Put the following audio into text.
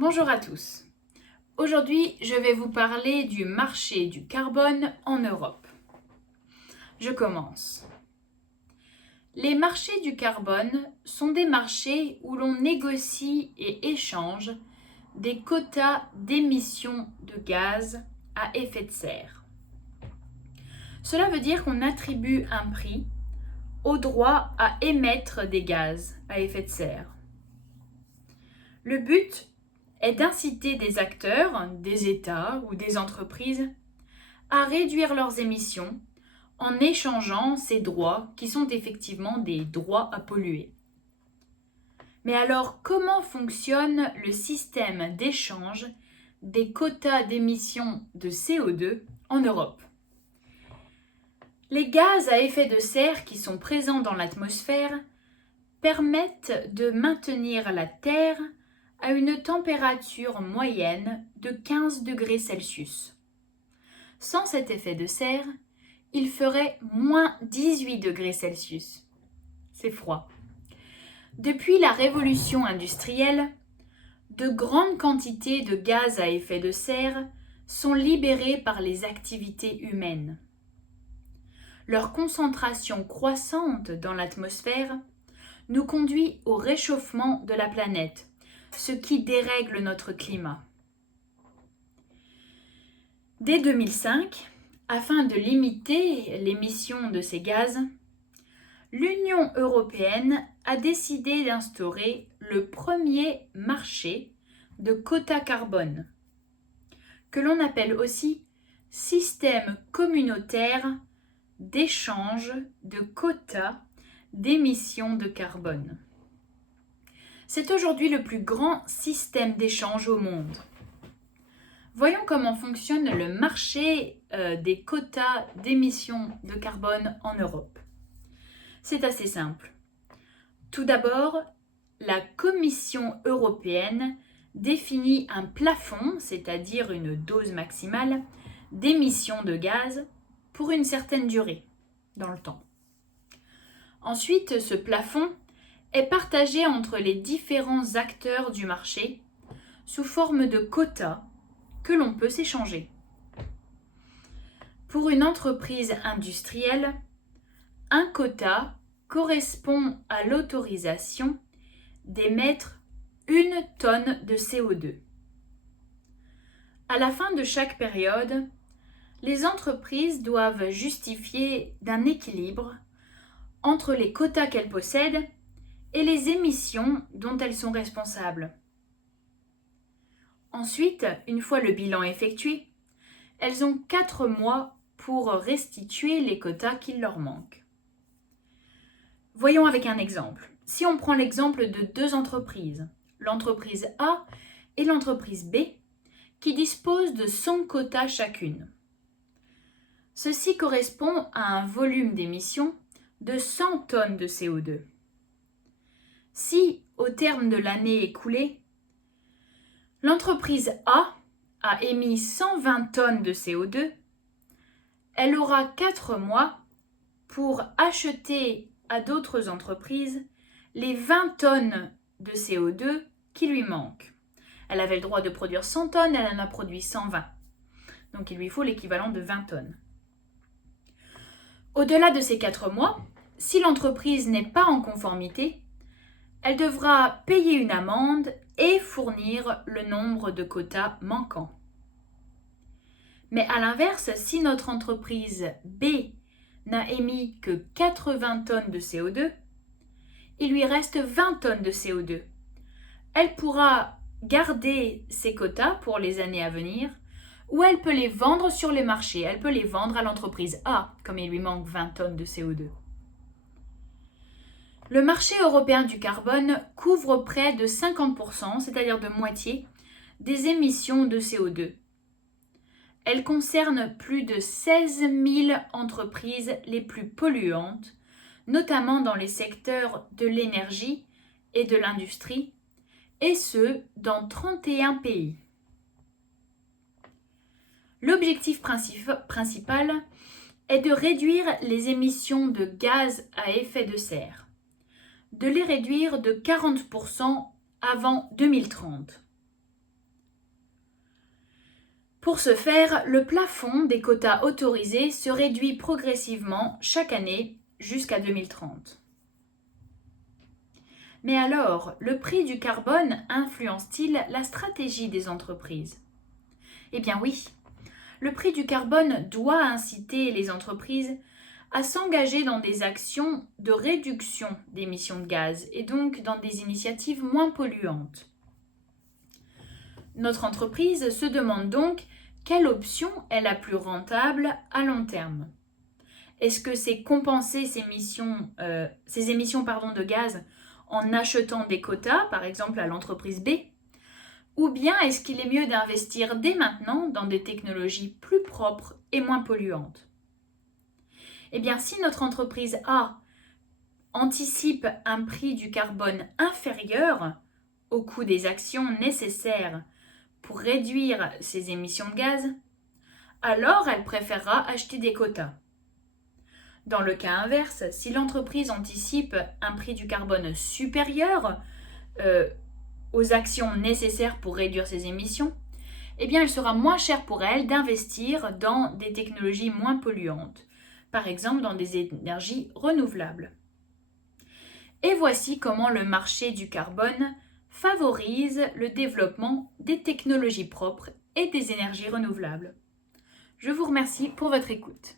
Bonjour à tous. Aujourd'hui, je vais vous parler du marché du carbone en Europe. Je commence. Les marchés du carbone sont des marchés où l'on négocie et échange des quotas d'émissions de gaz à effet de serre. Cela veut dire qu'on attribue un prix au droit à émettre des gaz à effet de serre. Le but est d'inciter des acteurs, des États ou des entreprises à réduire leurs émissions en échangeant ces droits qui sont effectivement des droits à polluer. Mais alors, comment fonctionne le système d'échange des quotas d'émissions de CO2 en Europe? Les gaz à effet de serre qui sont présents dans l'atmosphère permettent de maintenir la Terre à une température moyenne de 15 degrés Celsius. Sans cet effet de serre, il ferait moins 18 degrés Celsius. C'est froid. Depuis la révolution industrielle, de grandes quantités de gaz à effet de serre sont libérées par les activités humaines. Leur concentration croissante dans l'atmosphère nous conduit au réchauffement de la planète, ce qui dérègle notre climat. Dès 2005, afin de limiter l'émission de ces gaz, l'Union européenne a décidé d'instaurer le premier marché de quotas carbone, que l'on appelle aussi système communautaire d'échange de quotas d'émissions de carbone. C'est aujourd'hui le plus grand système d'échange au monde. Voyons comment fonctionne le marché des quotas d'émissions de carbone en Europe. C'est assez simple. Tout d'abord, la Commission européenne définit un plafond, c'est-à-dire une dose maximale, d'émissions de gaz pour une certaine durée dans le temps. Ensuite, ce plafond est partagé entre les différents acteurs du marché sous forme de quotas que l'on peut s'échanger. Pour une entreprise industrielle, un quota correspond à l'autorisation d'émettre 1 tonne de CO2. À la fin de chaque période, les entreprises doivent justifier d'un équilibre entre les quotas qu'elles possèdent et les émissions dont elles sont responsables. Ensuite, une fois le bilan effectué, elles ont 4 mois pour restituer les quotas qu'il leur manque. Voyons avec un exemple. Si on prend l'exemple de 2 entreprises, l'entreprise A et l'entreprise B, qui disposent de 100 quotas chacune. Ceci correspond à un volume d'émission de 100 tonnes de CO2. Si, au terme de l'année écoulée, l'entreprise A a émis 120 tonnes de CO2, elle aura 4 mois pour acheter à d'autres entreprises les 20 tonnes de CO2 qui lui manquent. Elle avait le droit de produire 100 tonnes, elle en a produit 120. Donc il lui faut l'équivalent de 20 tonnes. Au-delà de ces 4 mois, si l'entreprise n'est pas en conformité, elle devra payer une amende et fournir le nombre de quotas manquants. Mais à l'inverse, si notre entreprise B n'a émis que 80 tonnes de CO2, il lui reste 20 tonnes de CO2. Elle pourra garder ses quotas pour les années à venir, ou elle peut les vendre sur les marchés. Elle peut les vendre à l'entreprise A, comme il lui manque 20 tonnes de CO2. Le marché européen du carbone couvre près de 50%, c'est-à-dire de moitié, des émissions de CO2. Elle concerne plus de 16 000 entreprises les plus polluantes, notamment dans les secteurs de l'énergie et de l'industrie, et ce, dans 31 pays. L'objectif principal est de réduire les émissions de gaz à effet de serre, de les réduire de 40% avant 2030. Pour ce faire, le plafond des quotas autorisés se réduit progressivement chaque année jusqu'à 2030. Mais alors, le prix du carbone influence-t-il la stratégie des entreprises? Eh bien oui, le prix du carbone doit inciter les entreprises à s'engager dans des actions de réduction d'émissions de gaz et donc dans des initiatives moins polluantes. Notre entreprise se demande donc quelle option est la plus rentable à long terme. Est-ce que c'est compenser ces émissions de gaz en achetant des quotas, par exemple à l'entreprise B? Ou bien est-ce qu'il est mieux d'investir dès maintenant dans des technologies plus propres et moins polluantes? Eh bien, si notre entreprise A anticipe un prix du carbone inférieur au coût des actions nécessaires pour réduire ses émissions de gaz, alors elle préférera acheter des quotas. Dans le cas inverse, si l'entreprise anticipe un prix du carbone supérieur aux actions nécessaires pour réduire ses émissions, eh bien, il sera moins cher pour elle d'investir dans des technologies moins polluantes, par exemple dans des énergies renouvelables. Et voici comment le marché du carbone favorise le développement des technologies propres et des énergies renouvelables. Je vous remercie pour votre écoute.